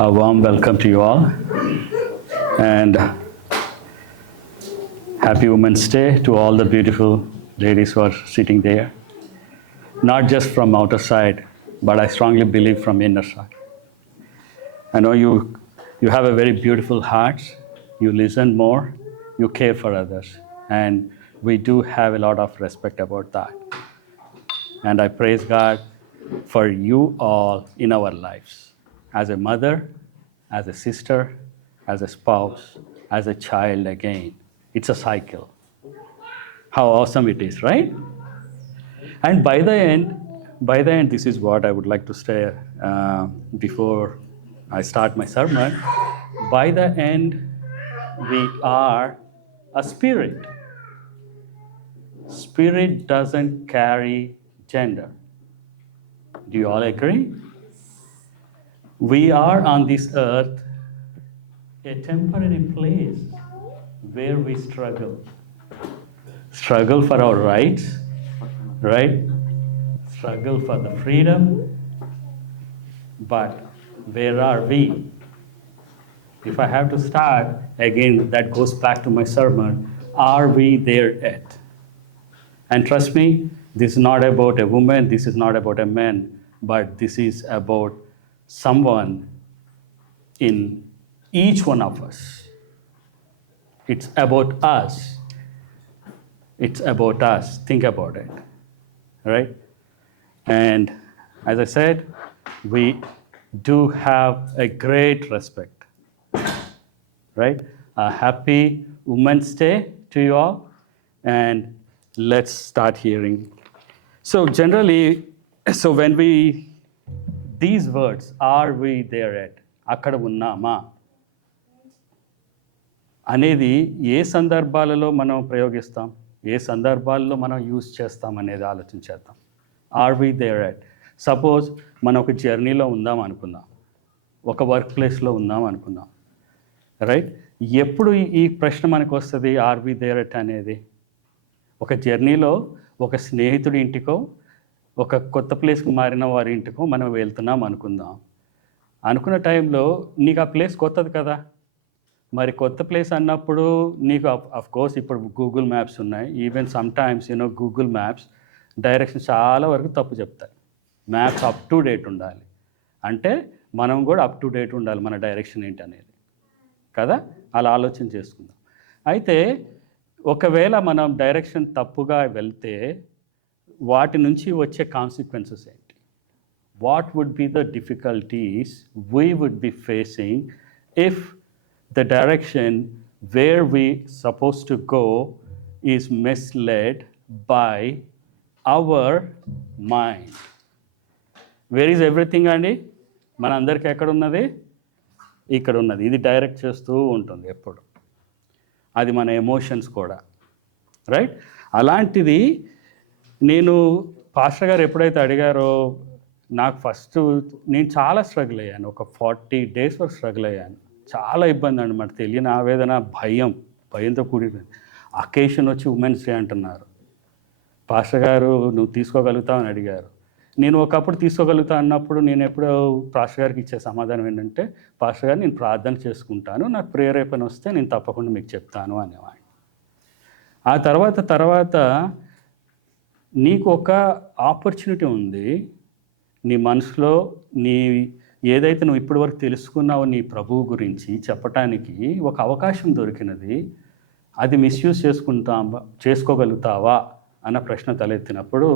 A warm welcome to you all, and happy Women's Day to all the beautiful ladies who are sitting there. Not just from outer side, but I strongly believe from inner side. I know you have a very beautiful heart. You listen more, you care for others, and we do have a lot of respect about that. And I praise God for you all in our lives. As a mother, as a sister, as a spouse, as a child again. It's a cycle. How awesome it is, right? And by the end, this is what I would like to say before I start my sermon. By the end, we are a spirit. Spirit doesn't carry gender. Do you all agree? We are on this earth a temporary place where we struggle. Struggle for our rights, right? Struggle for the freedom. But where are we? If I have to start, again, that goes back to my sermon. Are we there yet? And trust me, this is not about a woman, this is not about a man, but this is about someone in each one of us. It's about us. It's about us. Think about it, right? And as I said, we do have a great respect, right? A happy Women's Day to you all. And let's start hearing. So generally, when these words, are we there yet? అక్కడ ఉన్నామా అనేది ఏ సందర్భాలలో మనం ప్రయోగిస్తాం, ఏ సందర్భాల్లో మనం use చేస్తాం అనేది ఆలోచించేద్దాం. Are we there yet? Suppose మనం ఒక జర్నీలో ఉందాం అనుకుందాం, ఒక వర్క్ ప్లేస్లో ఉందాం అనుకుందాం, రైట్? ఎప్పుడు ఈ ప్రశ్న మనకు వస్తుంది, ఆర్ వి దేర్ ఎట్ అనేది? ఒక జర్నీలో ఒక స్నేహితుడి ఇంటికో, ఒక కొత్త ప్లేస్కి మారిన వారి ఇంటికో మనం వెళ్తున్నాం అనుకుందాం. అనుకున్న టైంలో నీకు ఆ ప్లేస్ కొత్తది కదా, మరి కొత్త ప్లేస్ అన్నప్పుడు నీకు అఫ్ కోర్స్ ఇప్పుడు గూగుల్ మ్యాప్స్ ఉన్నాయి. Even some times Google maps direction చాలా వరకు తప్పు చెప్తాయి. మ్యాప్స్ అప్ టు డేట్ ఉండాలి, అంటే మనం కూడా అప్ టు డేట్ ఉండాలి మన డైరెక్షన్ ఏంటి అనేది కదా. అలా ఆలోచన చేసుకుందాం. అయితే ఒకవేళ మనం డైరెక్షన్ తప్పుగా వెళ్తే వాటి నుంచి వచ్చే కాన్సిక్వెన్సెస్ ఏంటి? What would be the difficulties we would be facing if the direction where we supposed to go is misled by our mind. Where is everything అండి? మన అందరికీ ఎక్కడ ఉన్నది? ఇక్కడ ఉన్నది. ఇది డైరెక్ట్ చేస్తూ ఉంటుంది ఎప్పుడు. అది మన ఎమోషన్స్ కూడా, రైట్? అలాంటిది నేను పాస్టర్ గారు ఎప్పుడైతే అడిగారో నాకు ఫస్ట్ నేను చాలా స్ట్రగుల్ అయ్యాను. ఒక 40 days వరకు స్ట్రగుల్ అయ్యాను. చాలా ఇబ్బంది అండి, మనకు తెలియని ఆవేదన, భయంతో కూడిపోయింది. అకేషన్ వచ్చి ఉమెన్స్ డే అంటున్నారు. పాస్టర్ గారు నువ్వు తీసుకోగలుగుతావు అని అడిగారు. నేను ఒకప్పుడు తీసుకోగలుగుతా అన్నప్పుడు నేను ఎప్పుడో పాస్టర్ గారికి ఇచ్చే సమాధానం ఏంటంటే, పాస్టర్ గారు నేను ప్రార్థన చేసుకుంటాను, నాకు ప్రేరేపణ వస్తే నేను తప్పకుండా మీకు చెప్తాను అనేవాడిని. ఆ తర్వాత నీకు ఒక ఆపర్చునిటీ ఉంది, నీ మనసులో ఏదైతే నువ్వు ఇప్పటి వరకు తెలుసుకున్నావో నీ ప్రభువు గురించి చెప్పటానికి ఒక అవకాశం దొరికినది. అది మిస్యూజ్ చేసుకోగలుగుతావా అన్న ప్రశ్న తలెత్తినప్పుడు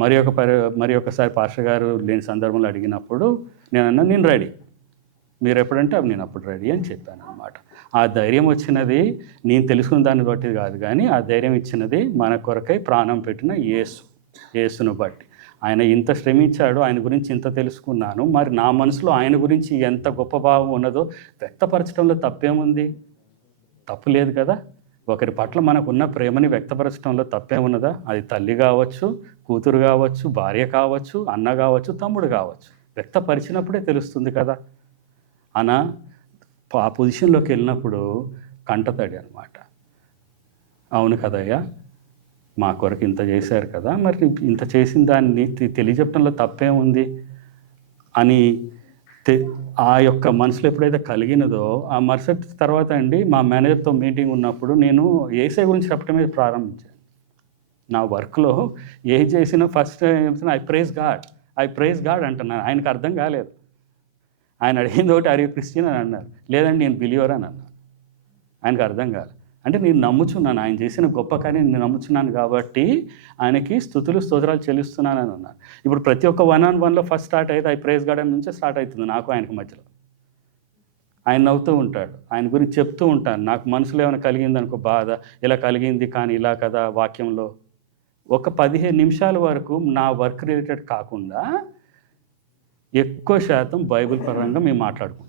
మరి ఒకసారి పాస్టర్ గారు లేని సందర్భంలో అడిగినప్పుడు నేను రెడీ, మీరు ఎప్పుడంటే నేను అప్పుడు రెడీ అని చెప్పాను అనమాట. ఆ ధైర్యం వచ్చినది నేను తెలుసుకున్న దాన్ని బట్టి కాదు, కానీ ఆ ధైర్యం ఇచ్చినది మన కొరకై ప్రాణం పెట్టిన యేసును బట్టి. ఆయన ఇంత శ్రమించాడు, ఆయన గురించి ఇంత తెలుసుకున్నాను, మరి నా మనసులో ఆయన గురించి ఎంత గొప్ప భావం ఉన్నదో వ్యక్తపరచడంలో తప్పేముంది? తప్పు లేదు కదా. ఒకరి పట్ల మనకున్న ప్రేమని వ్యక్తపరచడంలో తప్పేమున్నదా? అది తల్లి కావచ్చు, కూతురు కావచ్చు, భార్య కావచ్చు, అన్న కావచ్చు, తమ్ముడు కావచ్చు, వ్యక్తపరిచినప్పుడే తెలుస్తుంది కదా. ఆ పొజిషన్లోకి వెళ్ళినప్పుడు కంటతడి అనమాట. అవును కదయ్యా, మా కొరకు ఇంత చేశారు కదా, మరి ఇంత చేసిన దాన్ని తెలియజెప్పడంలో తప్పేముంది అని ఆ యొక్క మనసులో ఎప్పుడైతే కలిగినదో ఆ మరుసటి తర్వాత అండి మా మేనేజర్తో మీటింగ్ ఉన్నప్పుడు నేను ఏసై గురించి చెప్పడమే ప్రారంభించాను. నా వర్క్లో ఏం చేసినా ఫస్ట్ ఐ ప్రైజ్ గాడ్ అంటున్నాను. ఆయనకు అర్థం కాలేదు. ఆయన అడిగింది ఒకటి, ఆర్ యూ క్రిస్టియన్ అని అన్నారు. లేదండి నేను బిలీవర్ అని అన్నాను. ఆయనకు అర్థం కాలేదు. అంటే నేను నమ్ముచున్నాను, ఆయన చేసిన గొప్ప కార్యం నేను నమ్ముచున్నాను కాబట్టి ఆయనకి స్తుతులు స్తోత్రాలు చెల్లిస్తున్నానని అన్నాను. ఇప్పుడు ప్రతి ఒక్క 1-on-1లో ఫస్ట్ స్టార్ట్ అయితే ఐ ప్రైజ్ గాడ్ అని నుంచే స్టార్ట్ అవుతుంది నాకు ఆయనకు మధ్యలో. ఆయన నవ్వుతూ ఉంటాడు, ఆయన గురించి చెప్తూ ఉంటాను. నాకు మనసులో ఏమైనా కలిగింది అనుకో బాధ, ఇలా కలిగింది కానీ ఇలా కదా వాక్యంలో ఒక 15 నిమిషాల వరకు నా వర్క్ రిలేటెడ్ కాకుండా ఎక్కువ శాతం బైబిల్ పరంగా మేము మాట్లాడుకుంటాం.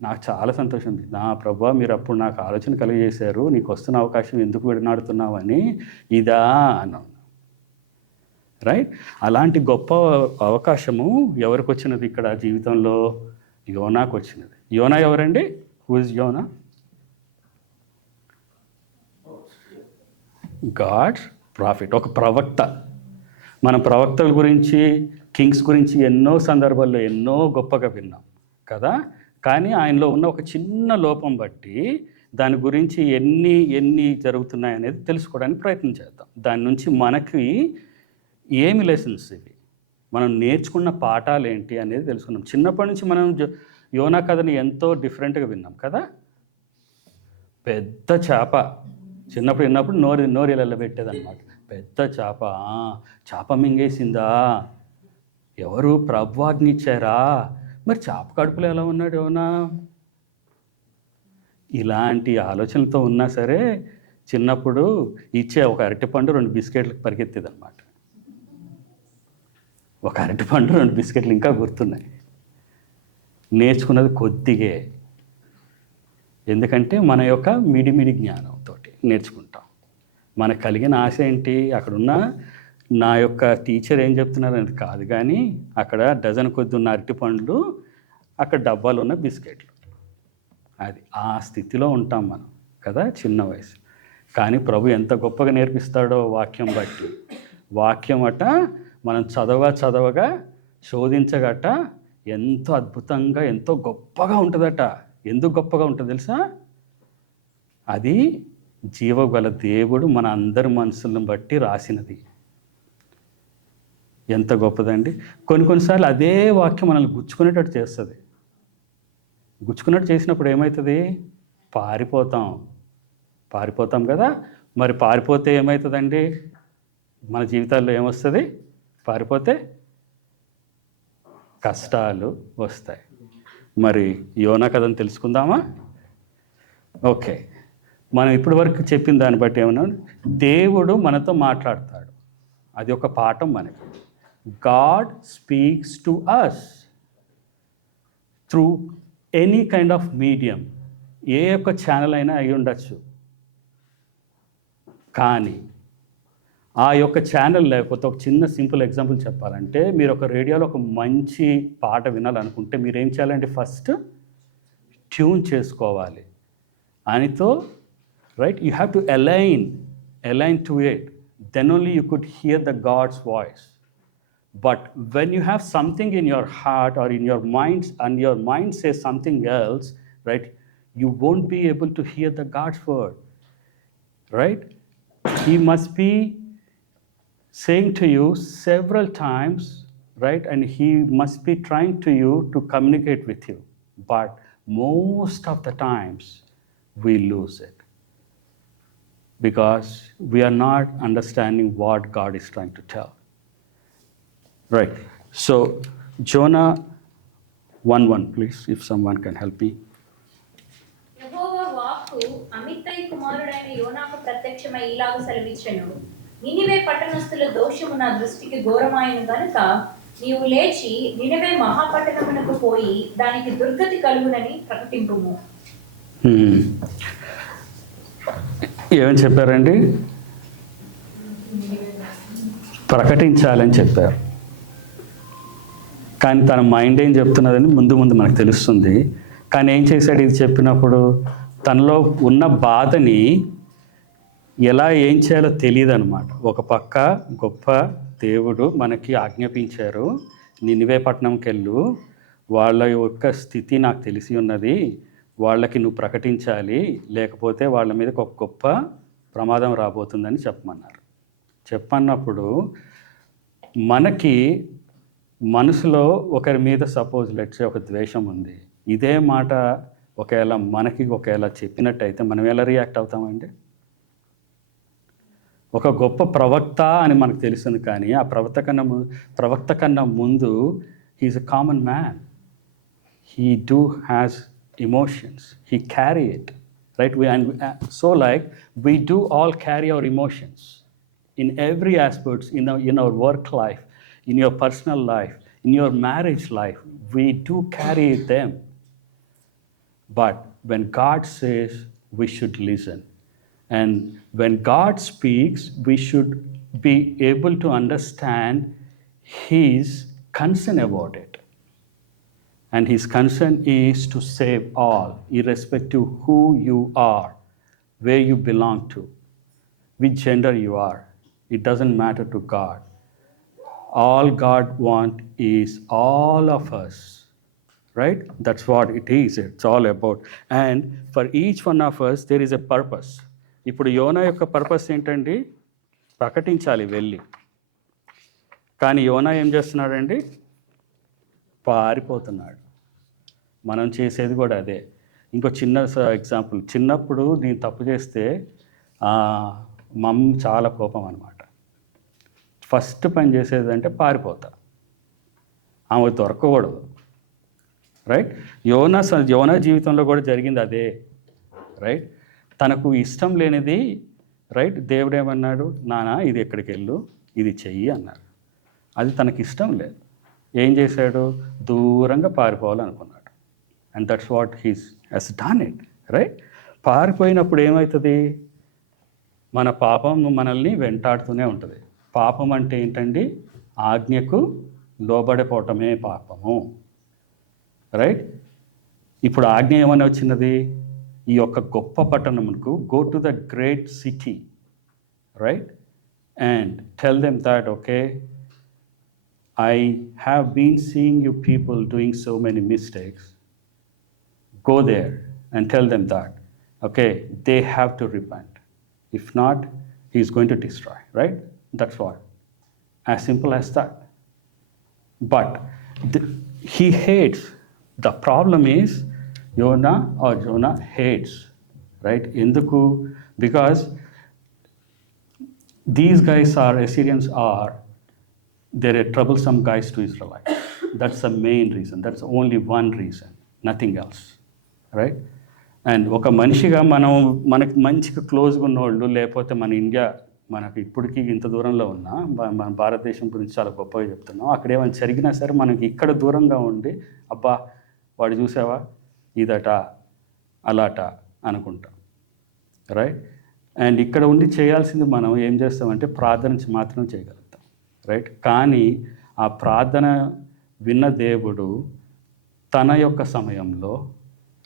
నాకు చాలా సంతోషం ఉంది. నా ప్రభువా మీరు అప్పుడు నాకు ఆలోచన కలిగజేశారు, నీకు వస్తున్న అవకాశం ఎందుకు విడనాడుతున్నావు అని ఇదా అన్నాను. రైట్. అలాంటి గొప్ప అవకాశము ఎవరికి వచ్చినది ఇక్కడ జీవితంలో? యోనాకు వచ్చినది. యోనా ఎవరండి? Who is Yona? God's profit, ఒక ప్రవక్త. మన ప్రవక్తల గురించి, కింగ్స్ గురించి ఎన్నో సందర్భాల్లో ఎన్నో గొప్పగా విన్నాం కదా. కానీ ఆయనలో ఉన్న ఒక చిన్న లోపం బట్టి దాని గురించి ఎన్ని జరుగుతున్నాయి అనేది తెలుసుకోవడానికి ప్రయత్నం చేద్దాం. దాని నుంచి మనకి ఏమి లెసన్స్ ఇవి, మనం నేర్చుకున్న పాఠాలు ఏంటి అనేది తెలుసుకున్నాం. చిన్నప్పటి నుంచి మనం యోనా కథని ఎంతో డిఫరెంట్గా విన్నాం కదా. పెద్ద చేప చిన్నప్పుడు విన్నప్పుడు నోరిలలో పెట్టేదన్నమాట. పెద్ద చేప మింగేసిందా, ఎవరు ప్రభువాజ్ఞ ఇచ్చారా, మరి చేప కడుపులో ఎలా ఉన్నాడు యోనా? ఇలాంటి ఆలోచనలతో ఉన్నా సరే చిన్నప్పుడు ఇచ్చే ఒక అరటిపండు 2 బిస్కెట్లకు పరిగెత్తేదన్నమాట. ఒక అరటిపండు 2 బిస్కెట్లు ఇంకా గుర్తున్నాయి. నేర్చుకున్నది కొద్దిగే, ఎందుకంటే మన యొక్క మిడిమిడి జ్ఞానంతో నేర్చుకుంటాం. మనకు కలిగిన ఆశ ఏంటి? అక్కడున్న నా యొక్క టీచర్ ఏం చెప్తున్నారు అనేది కాదు, కానీ అక్కడ డజన్ కొద్ది ఉన్న అరటి పండ్లు, అక్కడ డబ్బాలు ఉన్న బిస్కెట్లు, అది ఆ స్థితిలో ఉంటాం మనం కదా చిన్న వయసు. కానీ ప్రభు ఎంత గొప్పగా నేర్పిస్తాడో వాక్యం బట్టి. వాక్యం మనం చదవగా శోధించగట ఎంతో అద్భుతంగా ఎంతో గొప్పగా ఉంటుందట. ఎందుకు గొప్పగా ఉంటుంది తెలుసా? అది జీవగల దేవుడు మన అందరి మనసులను బట్టి రాసినది. ఎంత గొప్పదండి. కొన్నిసార్లు అదే వాక్యం మనల్ని గుచ్చుకునేటట్టు చేస్తుంది. గుచ్చుకున్నట్టు చేసినప్పుడు ఏమవుతుంది? పారిపోతాం కదా. మరి పారిపోతే ఏమవుతుందండి? మన జీవితాల్లో ఏమొస్తుంది? పారిపోతే కష్టాలు వస్తాయి. మరి యోనా కథను తెలుసుకుందామా? ఓకే, మనం ఇప్పటి వరకు చెప్పిన దాన్ని బట్టి ఏమన్నా, దేవుడు మనతో మాట్లాడతాడు, అది ఒక పాఠం మనకి. God speaks to us through any kind of medium, ఏ యొక్క ఛానల్ అయినా అయి ఉండొచ్చు. కానీ ఆ యొక్క ఛానల్ లేకపోతే ఒక చిన్న సింపుల్ ఎగ్జాంపుల్ చెప్పాలంటే, మీరు ఒక రేడియోలో ఒక మంచి పాట వినాలనుకుంటే మీరు ఏం చేయాలంటే ఫస్ట్ ట్యూన్ చేసుకోవాలి ఆయనతో. Right? You have to align to it. Then only you could hear the God's voice. But when you have something in your heart or in your mind, and your mind says something else, right? You won't be able to hear the God's word. Right? He must be saying to you several times, right? And he must be trying to you to communicate with you. But most of the times we lose it, because we are not understanding what God is trying to tell. Right. So, Jonah 1:1, please, if someone can help me. యెహోవా వాక్కు అమిత్తయి కుమారుడైన యోనాకు ప్రత్యక్షమై ఇలాగ సెలవిచ్చెను. నినివే పట్టణస్థుల దోషము నా దృష్టికి ఘోరమాయెను గనుక నీవు లేచి నినివే మహాపట్టణమునకు పోయి దానికి దుర్గతి కలుగునని ప్రకటింపుము. ఏమని చెప్పారండి? ప్రకటించాలని చెప్పారు. కానీ తన మైండ్ ఏం చెప్తున్నదని ముందు మనకు తెలుస్తుంది. కానీ ఏం చేశాడు? ఇది చెప్పినప్పుడు తనలో ఉన్న బాధని ఏం చేయాలో తెలియదు అనమాట. ఒక పక్క గొప్ప దేవుడు మనకి ఆజ్ఞాపించారు, నినివే పట్టణంకి వెళ్ళు, వాళ్ళ యొక్క స్థితి నాకు తెలిసి ఉన్నది, వాళ్ళకి నువ్వు ప్రకటించాలి, లేకపోతే వాళ్ళ మీద ఒక గొప్ప ప్రమాదం రాబోతుందని చెప్పమన్నారు. చెప్పన్నప్పుడు మనకి మనసులో ఒకరి మీద సపోజ్ లెట్సే ఒక ద్వేషం ఉంది. ఇదే మాట ఒకవేళ చెప్పినట్టయితే మనం ఎలా రియాక్ట్ అవుతామండి? ఒక గొప్ప ప్రవక్త అని మనకు తెలుస్తుంది, కానీ ఆ ప్రవక్త కన్నా ముందు he's a common man. He has emotions. He carry it, right? We do all carry our emotions in every aspect, in our work life, in your personal life, in your marriage life. We do carry them. But when God says, we should listen. And when God speaks, we should be able to understand His concern about it. And His concern is to save all, irrespective who you are, where you belong to, which gender you are. It doesn't matter to God. All God wants is all of us, right? That's what it is. It's all about. And for each one of us, there is a purpose. ఇప్పుడు యోనా యొక్క purpose ఏంటండి? ప్రకటించాలి వెళ్ళి. కానీ యోనా ఏం చేస్తున్నాడండి? పారిపోతున్నాడు. మనం చేసేది కూడా అదే. ఇంకో చిన్న ఎగ్జాంపుల్, చిన్నప్పుడు నేను తప్పు చేస్తే మా అమ్మ చాలా కోపం అనమాట. ఫస్ట్ పని చేసేదంటే పారిపోతా, ఆమె దొరకకూడదు, రైట్? యోనా జీవితంలో కూడా జరిగింది అదే, రైట్? తనకు ఇష్టం లేనిది, రైట్, దేవుడు ఏమన్నాడు? నానా ఇది ఎక్కడికి వెళ్ళు, ఇది చెయ్యి అన్నాడు. అది తనకి ఇష్టం లేదు. ఏం చేశాడు? దూరంగా పారిపోవాలనుకున్నాడు. And that's what he's he's done it, right? పారిపోయినప్పుడు ఏమవుతుంది? మన పాపం మనల్ని వెంటాడుతూనే ఉంటుంది. పాపం అంటే ఏంటండి? ఆజ్ఞకు లోబడిపోవటమే పాపము, రైట్? ఇప్పుడు ఆజ్ఞ ఏమని వచ్చినది? ఈ యొక్క గొప్ప పట్టణమునకు, go to the great city, right, and tell them that, okay, I have been seeing you people doing so many mistakes. Go there and tell them that, okay, they have to repent. If not, he is going to destroy, right? That's what. As simple as that. But he hates. The problem is Jonah hates, right? Enduku? Because these guys are, Assyrians are, they're a troublesome guys to Israelites. That's the main reason. That's only one reason, nothing else, right? And ఒక మనిషిగా మనకి మంచిగా క్లోజ్గా ఉన్నవాళ్ళు, లేకపోతే మన India, మనకి ఇప్పటికీ ఇంత దూరంలో ఉన్నా, మన భారతదేశం గురించి చాలా గొప్పగా చెప్తున్నాం. అక్కడ ఏమైనా జరిగినా సరే మనకి ఇక్కడ దూరంగా ఉండి, అబ్బా వాడు చూసావా ఇదట అలాట అనుకుంటాం, రైట్? అండ్ ఇక్కడ ఉండి చేయాల్సింది మనం ఏం చేస్తామంటే ప్రార్థన మాత్రం చేయగలుగుతాం, రైట్? కానీ ఆ ప్రార్థన విన్న దేవుడు తన యొక్క సమయంలో,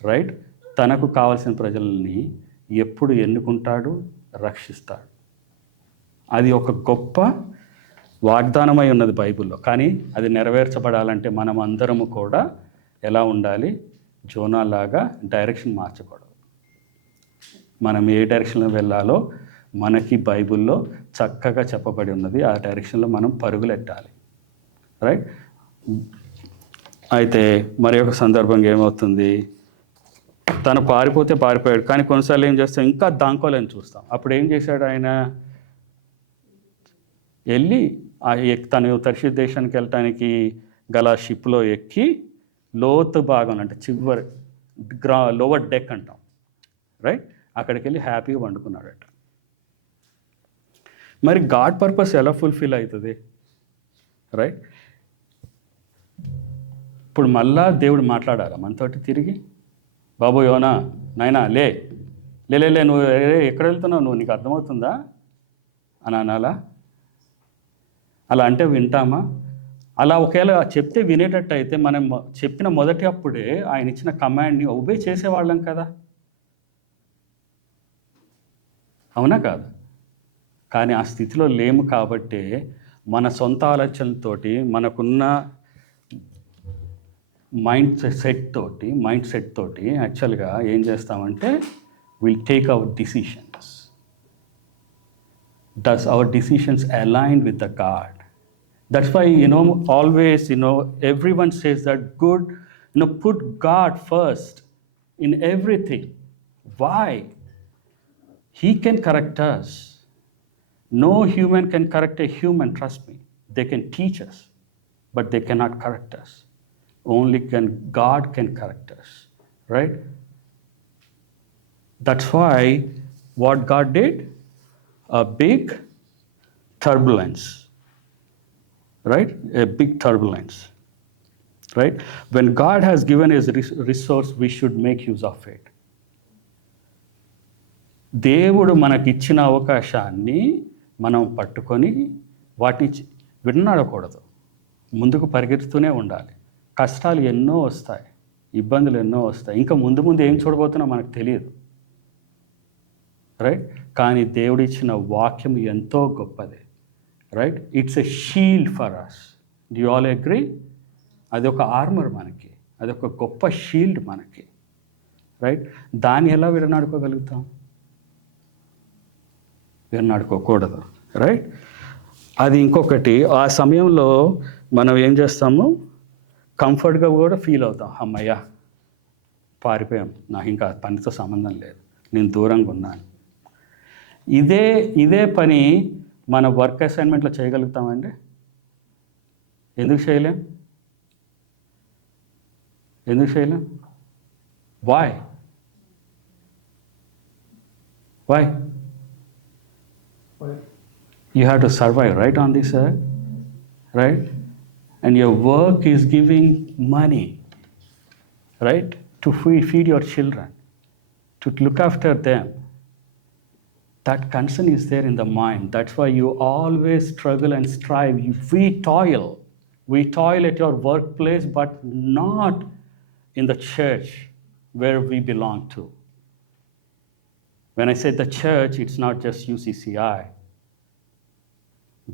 రైట్, తనకు కావాల్సిన ప్రజల్ని ఎప్పుడు ఎన్నుకుంటాడు, రక్షిస్తాడు. అది ఒక గొప్ప వాగ్దానమై ఉన్నది బైబిల్లో. కానీ అది నెరవేర్చబడాలంటే మనం అందరము కూడా ఎలా ఉండాలి? జోనా లాగా డైరెక్షన్ మార్చకూడదు. మనం ఏ డైరెక్షన్లో వెళ్ళాలో మనకి బైబిల్లో చక్కగా చెప్పబడి ఉన్నది. ఆ డైరెక్షన్లో మనం పరుగులెట్టాలి, రైట్? అయితే మరి ఒక సందర్భంగా ఏమవుతుంది? తను పారిపోయాడు, కానీ కొన్నిసార్లు ఏం చేస్తాం, ఇంకా దాంకోలేని చూస్తాం. అప్పుడు ఏం చేశాడు ఆయన? వెళ్ళి తను తర్షీషు దేశానికి వెళ్ళటానికి గల షిప్లో ఎక్కి లోతు భాగం, అంటే చివరి లోవర్ డెక్ అంటాం, రైట్, అక్కడికి వెళ్ళి హ్యాపీగా వండుకున్నాడట. మరి గాడ్ పర్పస్ ఎలా ఫుల్ఫిల్ అవుతుంది, రైట్? ఇప్పుడు మళ్ళా దేవుడు మాట్లాడాలా మనతోటి తిరిగి? బాబు యోనా, నాయనా లే నువ్వు ఎక్కడ వెళ్తున్నావు, నువ్వు నీకు అర్థమవుతుందా అని అనాలా? అలా అంటే వింటామా? అలా ఒకవేళ చెప్తే వినేటట్టు అయితే మనం చెప్పిన మొదటి అప్పుడే ఆయన ఇచ్చిన కమాండ్ని ఒబే చేసేవాళ్ళం కదా, అవునా కాదు? కానీ ఆ స్థితిలో లేము కాబట్టే మన సొంత ఆలోచనలతోటి, మనకున్న మైండ్ సెట్ తోటి యాక్చువల్గా ఏం చేస్తామంటే will take our decisions. Does our decisions align with the God? That's why, always, everyone says that good, put God first in everything. Why? He can correct us. No human can correct a human, trust me. They can teach us, but they cannot correct us. Only God can correct us, right? That's why what God did, a big turbulence. Right? A big turbulence. Right? When God has given his resource, we should make use of it. దేవుడు మనకిచ్చిన అవకాశాన్ని మనం పట్టుకొని వాటిని విడనాడకూడదు. ముందుకు పరిగెడుతూనే ఉండాలి. కష్టాలు ఎన్నో వస్తాయి, ఇబ్బందులు ఎన్నో వస్తాయి. ఇంకా ముందు ఏం చూడబోతున్నా మనకు తెలియదు. రైట్? కానీ దేవుడిచ్చిన వాక్యం ఎంతో గొప్పది. Right? It's a shield for us. Do you all agree? అది ఒక ఆర్మర్ మనకి, అది ఒక గొప్ప షీల్డ్ మనకి. రైట్? దాన్ని ఎలా విడనాడుకోగలుగుతాం? విడనాడుకోకూడదు. రైట్? అది ఇంకొకటి, ఆ సమయంలో మనం ఏం చేస్తాము, కంఫర్ట్గా కూడా ఫీల్ అవుతాం. అమ్మయ్య, పారిపోయాం, నాకు ఇంకా పనితో సంబంధం లేదు, నేను దూరంగా ఉన్నాను. ఇదే పని మన వర్క్ అసైన్మెంట్లో చేయగలుగుతామండి? ఎందుకు చేయలేం? Why? You have to survive, right, on this earth, right? And your work is giving money, right, to feed your children, to look after them. That concern is there in the mind. That's why you always struggle and strive. We toil at your workplace, but not in the church where we belong to. When I say the church, it's not just UCCI.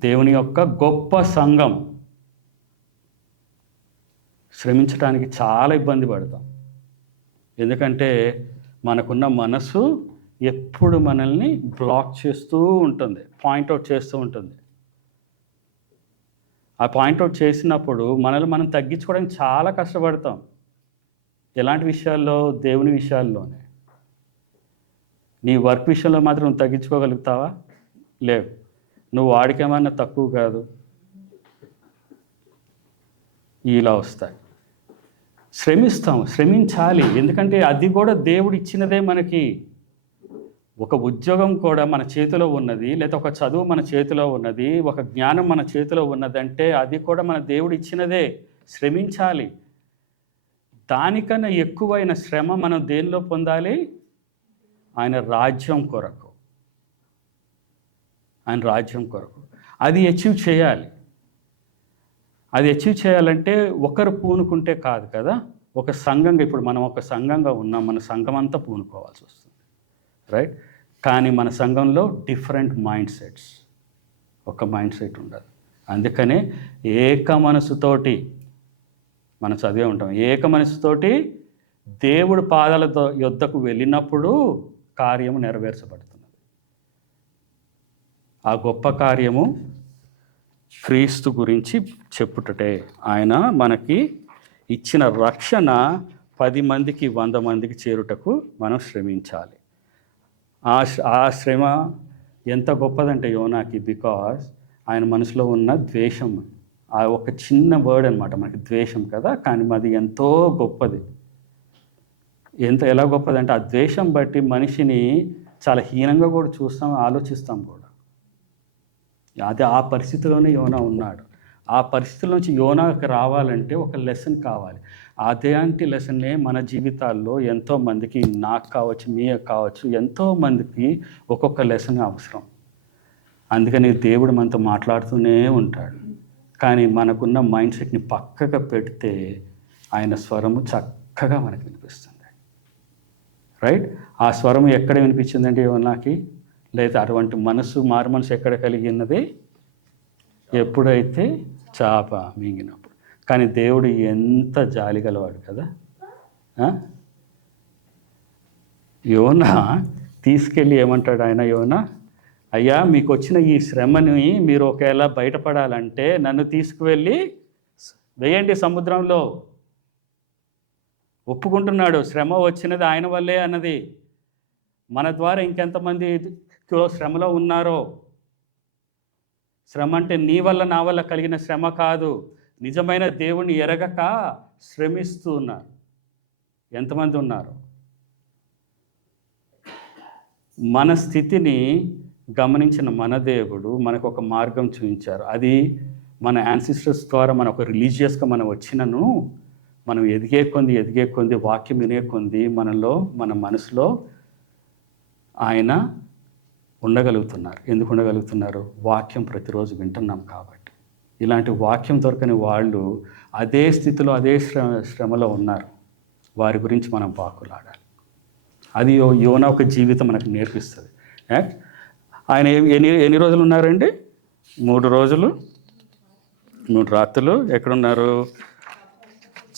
దేవుని యొక్క గొప్ప సంఘం. శ్రమించడానికి చాలా ఇబ్బంది పడతాం. ఎందుకంటే మనకున్న మనసు ఎప్పుడు మనల్ని బ్లాక్ చేస్తూ ఉంటుంది, పాయింట్అవుట్ చేస్తూ ఉంటుంది. ఆ పాయింట్అవుట్ చేసినప్పుడు మనల్ని మనం తగ్గించుకోవడానికి చాలా కష్టపడతాం. ఎలాంటి విషయాల్లో? దేవుని విషయాల్లోనే. నీ వర్క్ విషయంలో మాత్రం నువ్వు తగ్గించుకోగలుగుతావా? లేవు. నువ్వు వాడికేమన్నా తక్కువ కాదు. ఇలా వస్తాయి. శ్రమించాలి. ఎందుకంటే అది కూడా దేవుడు ఇచ్చినదే మనకి. ఒక ఉద్యోగం కూడా మన చేతిలో ఉన్నది, లేదా ఒక చదువు మన చేతిలో ఉన్నది, ఒక జ్ఞానం మన చేతిలో ఉన్నదంటే అది కూడా మన దేవుడు ఇచ్చినదే. శ్రమించాలి. దానికన్నా ఎక్కువైన శ్రమ మనం దేనిలో పొందాలి? ఆయన రాజ్యం కొరకు. అది అచీవ్ చేయాలి. అది అచీవ్ చేయాలంటే ఒకరు పూనుకుంటే కాదు కదా. ఒక సంఘంగా, ఇప్పుడు మనం ఒక సంఘంగా ఉన్నాం, మన సంఘం అంతా పూనుకోవాల్సి వస్తుంది. రైట్? కానీ మన సంఘంలో డిఫరెంట్ మైండ్ సెట్స్, ఒక మైండ్ సెట్ ఉండదు. అందుకనే ఏక మనసుతోటి మనం చదివే ఉంటాం, ఏక మనసుతోటి దేవుడు పాదాల యొద్దకు వెళ్ళినప్పుడు కార్యము నెరవేర్చబడుతున్నది. ఆ గొప్ప కార్యము క్రీస్తు గురించి చెప్పుటటే. ఆయన మనకి ఇచ్చిన రక్షణ 10 మందికి 100 మందికి చేరుటకు మనం శ్రమించాలి. ఆ శ్రమ ఎంత గొప్పదంటే యోనాకి, బికాస్ ఆయన మనసులో ఉన్న ద్వేషం, ఆ ఒక చిన్న వర్డ్ అనమాట మనకి ద్వేషం కదా, కానీ అది ఎంతో గొప్పది. ఎలా గొప్పదంటే ఆ ద్వేషం బట్టి మనిషిని చాలా హీనంగా కూడా చూస్తాం, ఆలోచిస్తాం కూడా. అది ఆ పరిస్థితిలోనే యోనా ఉన్నాడు. ఆ పరిస్థితుల నుంచి యోనాకి రావాలంటే ఒక లెసన్ కావాలి. అదేంటి లెసన్నే మన జీవితాల్లో ఎంతోమందికి, నాకు కావచ్చు, మీకు కావచ్చు, ఎంతోమందికి ఒక్కొక్క లెసన్ అవసరం. అందుకని దేవుడు మనతో మాట్లాడుతూనే ఉంటాడు. కానీ మనకున్న మైండ్ సెట్ని పక్కగా పెడితే ఆయన స్వరము చక్కగా మనకు వినిపిస్తుంది. రైట్? ఆ స్వరం ఎక్కడ వినిపించిందంటే యోనాకి, లేదా అటువంటి మారు మనసు ఎక్కడ కలిగినది? ఎప్పుడైతే చాప మింగినప్పుడు. కానీ దేవుడు ఎంత జాలి గలవాడు కదా. యోనా తీసుకెళ్ళి ఏమంటాడు ఆయన, యోనా అయ్యా మీకు వచ్చిన ఈ శ్రమని మీరు ఒకవేళ బయటపడాలంటే నన్ను తీసుకువెళ్ళి వేయండి సముద్రంలో. ఒప్పుకుంటున్నాడు శ్రమ వచ్చినది ఆయన వల్లే అన్నది. మన ద్వారా ఇంకెంతమంది శ్రమలో ఉన్నారో. శ్రమ అంటే నీ వల్ల నా వల్ల కలిగిన శ్రమ కాదు, నిజమైన దేవుణ్ణి ఎరగక శ్రమిస్తూ ఉన్నారు ఎంతమంది ఉన్నారు. మన స్థితిని గమనించిన మన దేవుడు మనకు ఒక మార్గం చూపించారు. అది మన యాన్సిస్టర్స్ ద్వారా మన ఒక రిలీజియస్గా మనం వచ్చినను మనం ఎదిగే కొంది వాక్యం వినే కొంది మనలో మన మనసులో ఆయన ఉండగలుగుతున్నారు. ఎందుకు ఉండగలుగుతున్నారు? వాక్యం ప్రతిరోజు వింటున్నాం కాబట్టి. ఇలాంటి వాక్యం దొరకని వాళ్ళు అదే స్థితిలో అదే శ్రమలో ఉన్నారు. వారి గురించి మనం పాకులాడాలి. అది యోనా ఒక జీవితం మనకు నేర్పిస్తుంది. ఆయన ఎన్ని రోజులు ఉన్నారండి? 3 రోజులు 3 రాత్రులు ఎక్కడున్నారు?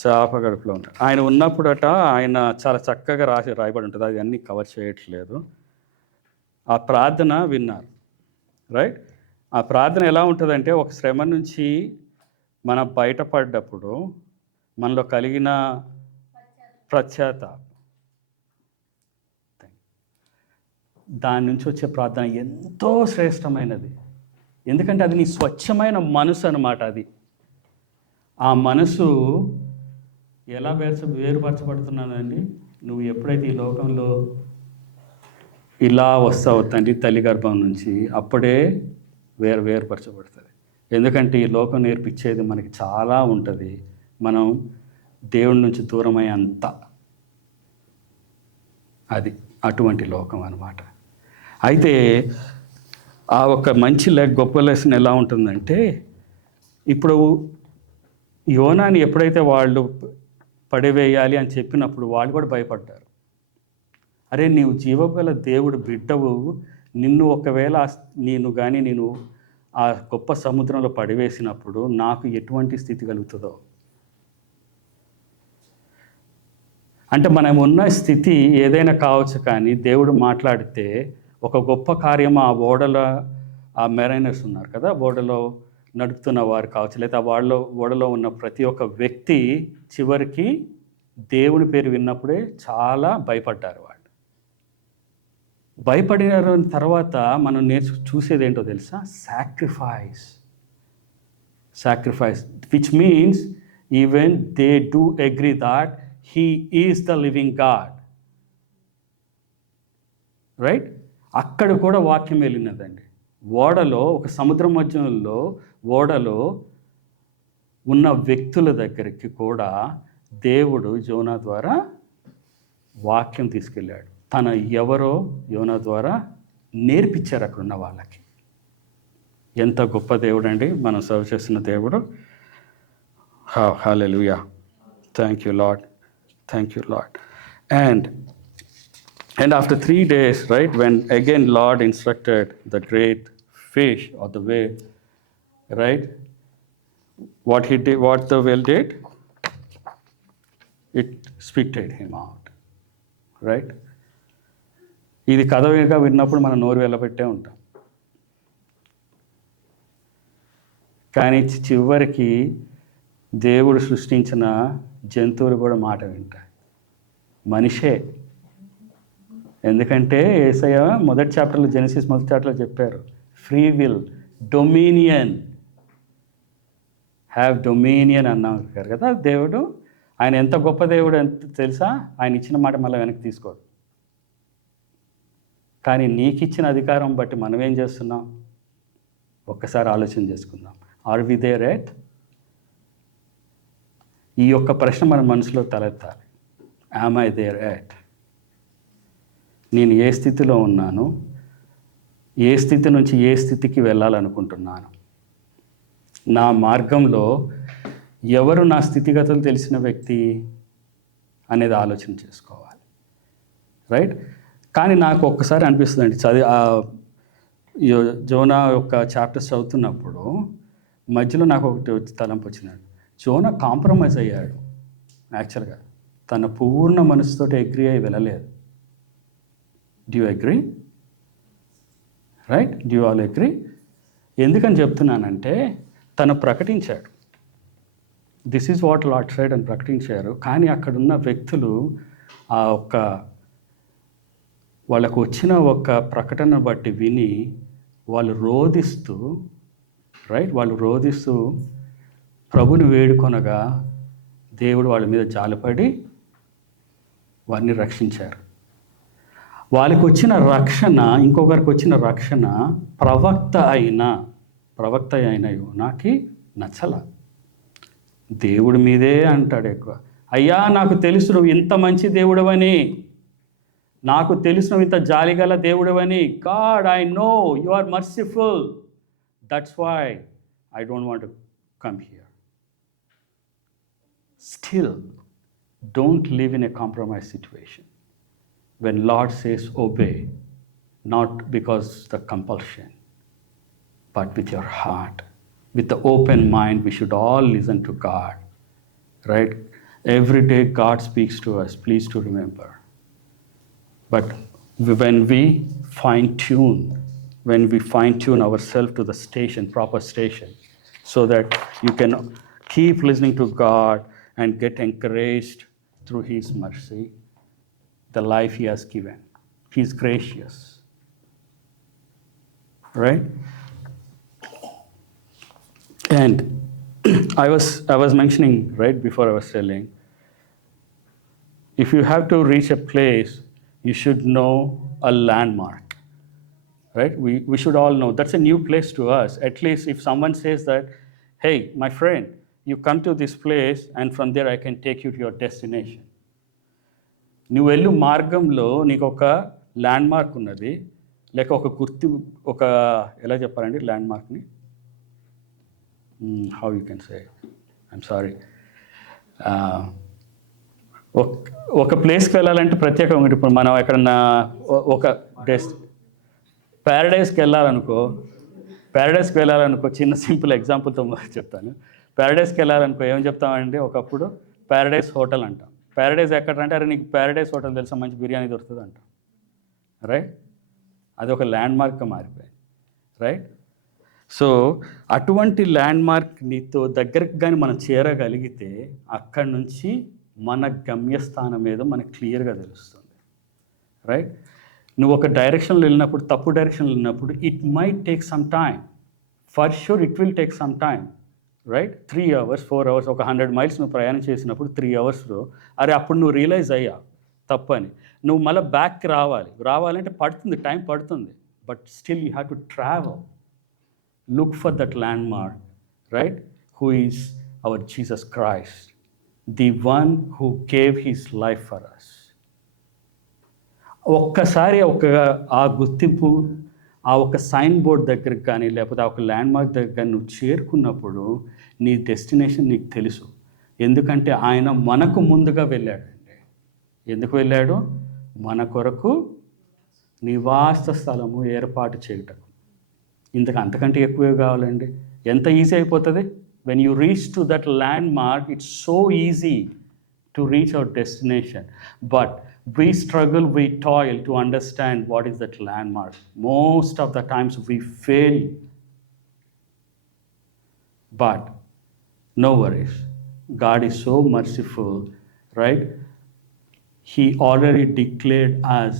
చాప గడుపులో ఉన్నారు. ఆయన ఉన్నప్పుడట ఆయన చాలా చక్కగా రాయబడి ఉంటుంది, అది అన్నీ కవర్ చేయట్లేదు. ఆ ప్రార్థన విన్నారు, రైట్? ఆ ప్రార్థన ఎలా ఉంటుందంటే, ఒక శ్రమ నుంచి మనం బయటపడ్డప్పుడు మనలో కలిగిన పశ్చాత్తాపం, దాని నుంచి వచ్చే ప్రార్థన ఎంతో శ్రేష్టమైనది. ఎందుకంటే అది నీ స్వచ్ఛమైన మనసు అన్నమాట. అది ఆ మనసు ఎలా వేరుపరచబడుతున్నానండి? నువ్వు ఎప్పుడైతే ఈ లోకంలో ఇలా వస్తావు తండ్రి తల్లి గర్భం నుంచి, అప్పుడే వేరుపరచబడుతుంది. ఎందుకంటే ఈ లోకం నేర్పించేది మనకి చాలా ఉంటుంది. మనం దేవుడి నుంచి దూరమై అంత అది అటువంటి లోకం అన్నమాట. అయితే ఆ ఒక మంచి గొప్ప లెసన్ ఎలా ఉంటుందంటే, ఇప్పుడు యోనాని ఎప్పుడైతే వాళ్ళు పడివేయాలి అని చెప్పినప్పుడు వాళ్ళు కూడా భయపడ్డారు. అరే నీవు జీవగల దేవుడు బిడ్డవు, నిన్ను ఒకవేళ నేను ఆ గొప్ప సముద్రంలో పడివేసినప్పుడు నాకు ఎటువంటి స్థితి కలుగుతుందో. అంటే మనం ఉన్న స్థితి ఏదైనా కావచ్చు, కానీ దేవుడు మాట్లాడితే ఒక గొప్ప కార్యం ఆ ఆ మెరైనర్స్ ఉన్నారు కదా, ఓడలో నడుపుతున్న వారు కావచ్చు, లేదా ఓడలో ఉన్న ప్రతి ఒక్క వ్యక్తి చివరికి దేవుని పేరు విన్నప్పుడే చాలా భయపడ్డారు. వాళ్ళు భయపడిన తర్వాత మనం చూసేది ఏంటో తెలుసా? Sacrifice which means even they do agree that he is the living God, right? అక్కడ కూడా వాక్యం వెళ్ళినదండి. ఓడలో ఒక సముద్రం మధ్యలో ఓడలో ఉన్న వ్యక్తుల దగ్గరికి కూడా దేవుడు యోనా ద్వారా వాక్యం తీసుకెళ్ళాడు. తన ఎవరో యోనా ద్వారా నేర్పించారు అక్కడ ఉన్న వాళ్ళకి. ఎంత గొప్ప దేవుడు అండి మనం సర్వ్ చేస్తున్న దేవుడు. Hallelujah. Thank you Lord. And after 3 days, right, when again Lord instructed the great fish or the whale, right, what the whale did, it spitted him out, right? ఇది కథగా విన్నప్పుడు మనం నోరు వెళ్ళబెట్టే ఉంటాం, కానీ చివరికి దేవుడు సృష్టించిన జంతువులు కూడా మాట వింటాయి, మనిషే. ఎందుకంటే యేసయ్య మొదటి చాప్టర్లో, జెనసిస్ మొదటి చాప్టర్లో చెప్పారు, free will, dominion, have dominion అన్నారు కదా. దేవుడు ఆయన ఎంత గొప్ప దేవుడు ఎంత తెలుసా? ఆయన ఇచ్చిన మాట మళ్ళీ వెనక్కి తీసుకోడు. కానీ నీకు ఇచ్చిన అధికారం బట్టి మనం ఏం చేస్తున్నాం? ఒక్కసారి ఆలోచన చేసుకుందాం. Are we there yet? ఈ యొక్క ప్రశ్న మన మనసులో తలెత్తాలి. Am I there yet? నేను ఏ స్థితిలో ఉన్నాను? ఏ స్థితి నుంచి ఏ స్థితికి వెళ్ళాలనుకుంటున్నాను? నా మార్గంలో ఎవరు నా స్థితిగతులు తెలిసిన వ్యక్తి అనేది ఆలోచన చేసుకోవాలి, రైట్? కానీ నాకు ఒక్కసారి అనిపిస్తుందండి, యోనా యొక్క చాప్టర్స్ చదువుతున్నప్పుడు మధ్యలో నాకు ఒకటి తలంపు వచ్చినాడు. జోనా కాంప్రమైజ్ అయ్యాడు. యాక్చువల్గా తన పూర్ణ మనసుతో అగ్రి అయ్యి వెళ్ళలేదు. Due agree? Right? Due all agree? ఎందుకని చెప్తున్నానంటే తను ప్రకటించాడు, this is what lord said అని ప్రకటించారు. కానీ అక్కడున్న వ్యక్తులు ఆ ఒక్క వాళ్ళకు వచ్చిన ఒక ప్రకటన బట్టి విని వాళ్ళు రోదిస్తూ, రైట్, వాళ్ళు రోదిస్తూ ప్రభుని వేడుకొనగా దేవుడు వాళ్ళ మీద జాలిపడి వారిని రక్షించారు. వాళ్ళకి వచ్చిన రక్షణ, ఇంకొకరికి వచ్చిన రక్షణ ప్రవక్త అయిన యోనాకి నచ్చల. దేవుడి మీదే అంటాడు ఎక్కువ. అయ్యా నాకు తెలుసు నువ్వు ఇంత మంచి దేవుడవని, నాకు తెలుసు నువ్వు ఇంత జాలిగల దేవుడవని. God, I know you are merciful, that's why I don't want to come here. Still don't live in a compromise situation. When Lord says obey, not because the compulsion, but with your heart, with the open mind, we should all listen to God, right? Every day God speaks to us, please to remember. But when we fine tune ourselves to the station, proper station, so that you can keep listening to God and get encouraged through His mercy, the life He has given. He is gracious, right? And I was mentioning right before I was telling, if you have to reach a place, you should know a landmark, right? We should all know that's a new place to us. At least if someone says that, hey my friend, you come to this place and from there I can take you to your destination. నువ్వు వెళ్ళు మార్గంలో నీకు ఒక land mark ఉన్నది, లేక ఒక గుర్తు, ఒక ఎలా చెప్పాలండి ల్యాండ్ మార్క్ని, how you can say, I'm sorry, ఒక ప్లేస్కి వెళ్ళాలంటే ప్రత్యేకంగా ఇప్పుడు మనం ఎక్కడన్నా ఒక ప్యారడైస్కి వెళ్ళాలనుకో, చిన్న సింపుల్ ఎగ్జాంపుల్తో చెప్తాను. ప్యారడైస్కి వెళ్ళాలనుకో ఏం చెప్తామండి, ఒకప్పుడు ప్యారడైస్ హోటల్ అంటాం. ప్యారడైజ్ ఎక్కడంటే, అరే నీకు ప్యారడైజ్ హోటల్ తెలుసా, మంచి బిర్యానీ దొరుకుతుంది అంట, రైట్? అది ఒక ల్యాండ్ మార్క్గా మారిపోయింది, రైట్? సో అటువంటి ల్యాండ్ మార్క్ నీతో దగ్గరికి కానీ మనం చేరగలిగితే అక్కడి నుంచి మన గమ్యస్థానం ఏదో మనకు క్లియర్గా తెలుస్తుంది, రైట్? నువ్వు ఒక డైరెక్షన్లో వెళ్ళినప్పుడు, తప్పు డైరెక్షన్లో వెళ్ళినప్పుడు, it might take some time, for sure it will take some time, right? 3 hours 4 hours, ఒక 100 miles నువ్వు ప్రయాణం చేసినప్పుడు 3 hours అరే అప్పుడు నువ్వు రియలైజ్ అయ్యా తప్పని, నువ్వు మళ్ళీ బ్యాక్కి రావాలంటే పడుతుంది, టైం పడుతుంది, but still you have to travel. Look for that landmark, right? Who is our Jesus Christ, the one who gave his life for us. ఒక్కసారి ఆ గుర్తింపు, ఆ ఒక సైన్ బోర్డ్ దగ్గరికి కానీ లేకపోతే ఆ ఒక ల్యాండ్ మార్క్ దగ్గర కానీ నువ్వు చేరుకున్నప్పుడు నీ డెస్టినేషన్ నీకు తెలుసు. ఎందుకంటే ఆయన మనకు ముందుగా వెళ్ళాడండి. ఎందుకు వెళ్ళాడు? మన కొరకు నివాస స్థలము ఏర్పాటు చేయటం. అంతకంటే ఎక్కువే కావాలండి. ఎంత ఈజీ అయిపోతుంది. When you reach to that land mark, it's so easy to reach our destination. But we struggle, we toil to understand what is that landmark. Most of the times we fail. But no worries. God is so merciful, right? He already declared us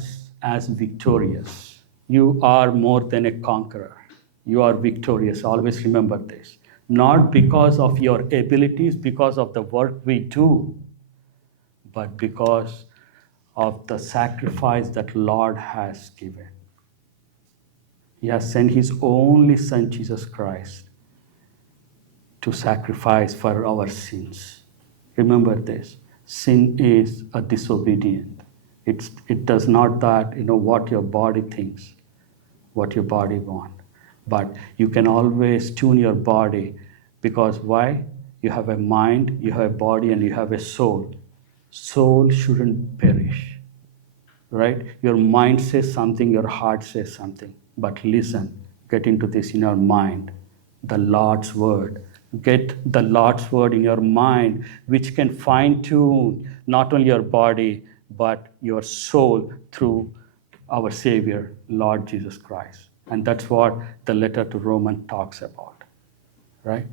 as victorious. You are more than a conqueror. You are victorious. Always remember this. Not because of your abilities, because of the work we do, but because of the sacrifice that Lord has given. He has sent His only Son, Jesus Christ, to sacrifice for our sins. Remember this. Sin is a disobedient. It does not that, what your body thinks, what your body wants. But you can always tune your body, because why? You have a mind, you have a body, and you have a soul. Soul shouldn't perish, right? Your mind says something, your heart says something, but listen, get into this in your mind. The Lord's word, Get the Lord's word in your mind, which can fine tune not only your body, but your soul through our Savior, Lord Jesus Christ. And that's what the letter to Romans talks about, right?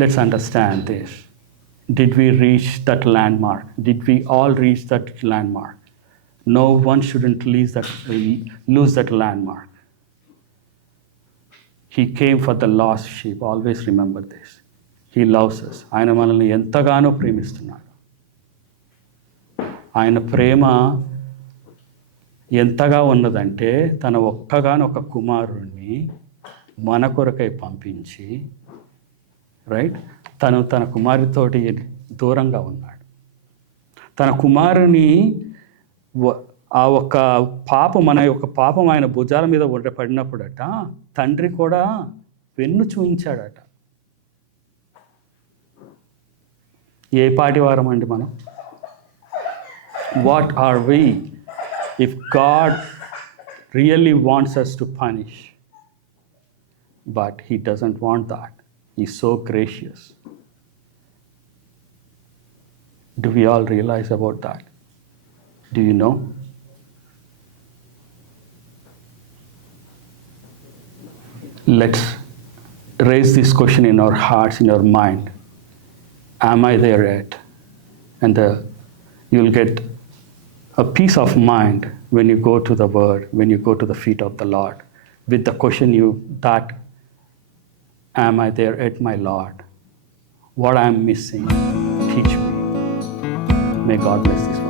Let's understand this. Did we reach that landmark? Did we all reach that landmark? No one shouldn't lose that landmark. He came for the lost sheep. Always remember this. He loves us. ఆయన మనల్ని ఎంతగానో ప్రేమిస్తున్నాడు. ఆయన ప్రేమ ఎంతగా ఉన్నదంటే తన ఒక్కగానొక్క కుమారుణ్ణి మన కొరకై పంపించి, రైట్, తన కుమారుతోటి దూరంగా ఉన్నాడు. తన కుమారుని ఆ ఒక్క పాపం, మన యొక్క పాపం ఆయన భుజాల మీద పడినప్పుడట తండ్రి కూడా వెన్ను చూయించాడట. ఏ పాటి వారం అండి మనం? What are we if God really wants us to punish? But he doesn't want that. He's so gracious. Do we all realize about that? Do you know? Let's raise this question in our hearts, in our mind. Am I there yet? And you'll get a peace of mind when you go to the Word, when you go to the feet of the Lord, with the question that, am I there at my Lord? What I am missing, teach me. May God bless this.